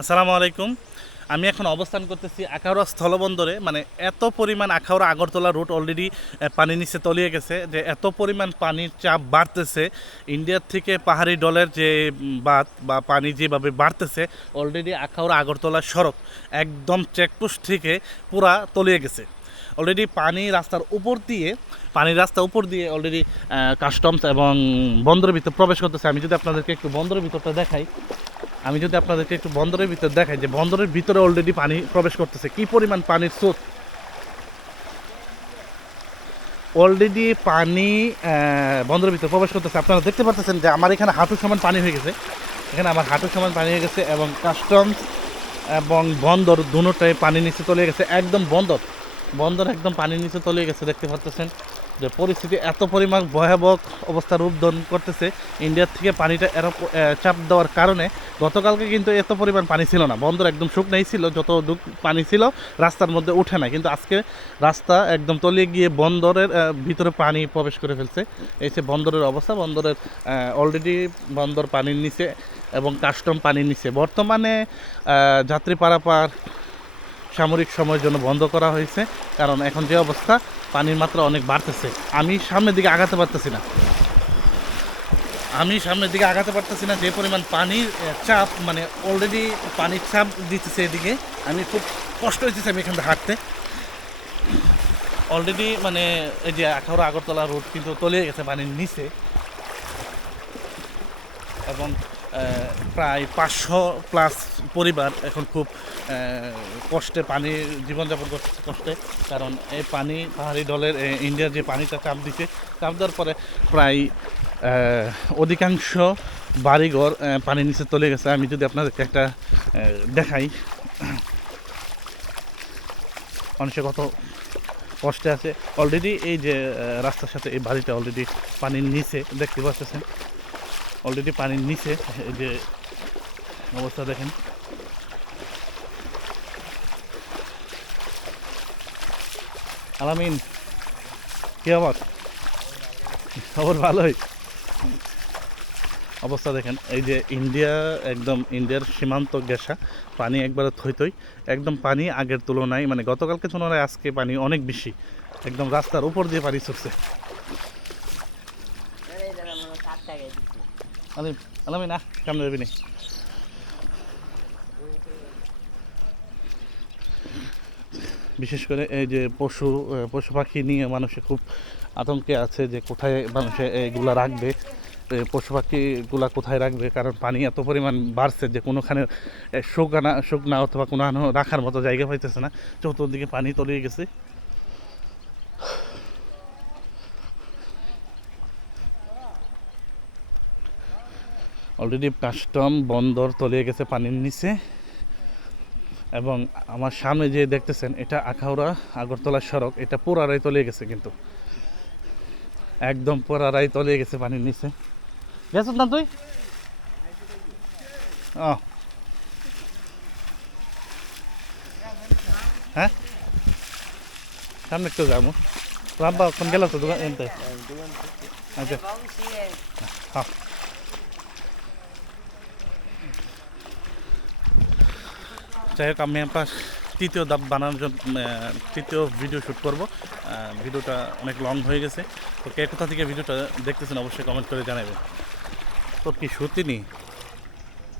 আসসালামু আলাইকুম। আমি এখন অবস্থান করতেছি আখাউড়া স্থলবন্দরে। মানে এত পরিমাণ আখাউড়া আগরতলা রুট অলরেডি পানির নিচে তলিয়ে গেছে, যে এত পরিমাণ পানির চাপ বাড়তেছে। ইন্ডিয়ার থেকে পাহাড়ি ডলের যে বাঁধ বা পানি যেভাবে বাড়তেছে, অলরেডি আখাউড়া আগরতলা সড়ক একদম চেকপোস্ট থেকে পুরা তলিয়ে গেছে। অলরেডি পানির রাস্তার উপর দিয়ে অলরেডি কাস্টমস এবং বন্দরের ভিতর প্রবেশ করতেছে। আমি যদি আপনাদেরকে একটু বন্দরের ভিতরটা দেখাই, যে বন্দরের ভিতরে অলরেডি পানি প্রবেশ করতেছে। কি পরিমাণ পানির স্রোত! অলরেডি পানি বন্দরের ভিতরে প্রবেশ করতেছে। আপনারা দেখতে পাচ্ছেন যে আমার এখানে হাঁটু সমান পানি হয়ে গেছে। এবং কাস্টমস এবং বন্দর দুটোটাই পানির নিচে চলে গেছে। একদম বন্দর একদম পানির নিচে চলে গেছে। দেখতে পাচ্ছেন যে পরিস্থিতি এত পরিমাণ ভয়াবহ অবস্থা রূপ ধারণ করতেছে। ইন্ডিয়ার থেকে পানিটা চাপ দেওয়ার কারণে গতকালকে কিন্তু এত পরিমাণ পানি ছিল না, বন্দর একদম শুকনাই ছিল, যত পানি ছিল রাস্তার মধ্যে উঠে না। কিন্তু আজকে রাস্তা একদম তলিয়ে গিয়ে বন্দরের ভিতরে পানি প্রবেশ করে ফেলছে। এই যে বন্দরের অবস্থা, বন্দরের অলরেডি বন্দর পানির নিচে এবং কাস্টম পানির নিচে। বর্তমানে যাত্রী পারাপার সাময়িক সময়ের জন্য বন্ধ করা হয়েছে, কারণ এখন যে অবস্থা পানির মাত্রা অনেক বাড়তেছে। আমি সামনের দিকে আগাতে পারতেছি না, যে পরিমাণ পানির চাপ, মানে অলরেডি পানির চাপ দিতেছে এদিকে। আমি খুব কষ্ট হইতেছে আমি এখান থেকে হাঁটতে। অলরেডি মানে এই যে আখাউড়া আগরতলা রোড কিন্তু তলিয়ে গেছে পানির নিচে, এবং প্রায় 500+ পরিবার এখন খুব কষ্টে জীবনযাপন করছে কষ্টে। কারণ এই পানি পাহাড়ি ডলের ইন্ডিয়ার যে পানিটা চাপ দেওয়ার পরে প্রায় অধিকাংশ বাড়িঘর পানির নিচে চলে গেছে। আমি যদি আপনাদেরকে একটা দেখাই, মানুষের কত কষ্টে আছে। অলরেডি এই যে রাস্তার সাথে এই বাড়িটা অলরেডি পানির নিচে, দেখতে পাচ্ছেন অলরেডি পানির নিচে। এই যে অবস্থা দেখেন। আলামিন, কি খবর? ভালোই। অবস্থা দেখেন, এই যে ইন্ডিয়ার সীমান্ত ঘেঁষা পানি, একবারে থই একদম পানি আগের তুলনায়, মানে গতকালকে তুলনায় আজকে পানি অনেক বেশি। একদম রাস্তার উপর দিয়ে পানি ছুটছে। আলামিন সামনে যাবি না। বিশেষ করে এই যে পশু পাখি নিয়ে মানুষে খুব আতঙ্কে আছে, যে কোথায় মানুষে এগুলা রাখবে, পশু পাখিগুলা কোথায় রাখবে। কারণ পানি এত পরিমাণ বাড়ছে যে কোনোখানে শুকনা অথবা কোনো রাখার মতো জায়গা পাইতেছে না। চতুর্দিকে পানি তলিয়ে গেছে। অলরেডি কাস্টম বন্দর তলিয়ে গেছে পানির নিচে। এবং আমার সামনে যে দেখতেছেন, এটা আখাউড়া আগরতলা সড়ক, এটা পুরারাই তলিয়ে গেছে, কিন্তু একদম পুরারাই তলিয়ে গেছে পানির নিচে। গেছ না তুই? ও হ্যাঁ, সামনে একটু যাবো। রাব্বা কোন গেল তো দোকান এনতে? আচ্ছা হ্যাঁ। যাই হোক, আমি আপনার তৃতীয় ধাপ বানানোর জন্য তৃতীয় ভিডিও শ্যুট করবো। ভিডিওটা অনেক লং হয়ে গেছে। তো কে কোথা থেকে ভিডিওটা দেখতেছেন অবশ্যই কমেন্ট করে জানাবেন। তোর কি সত্যি নেই?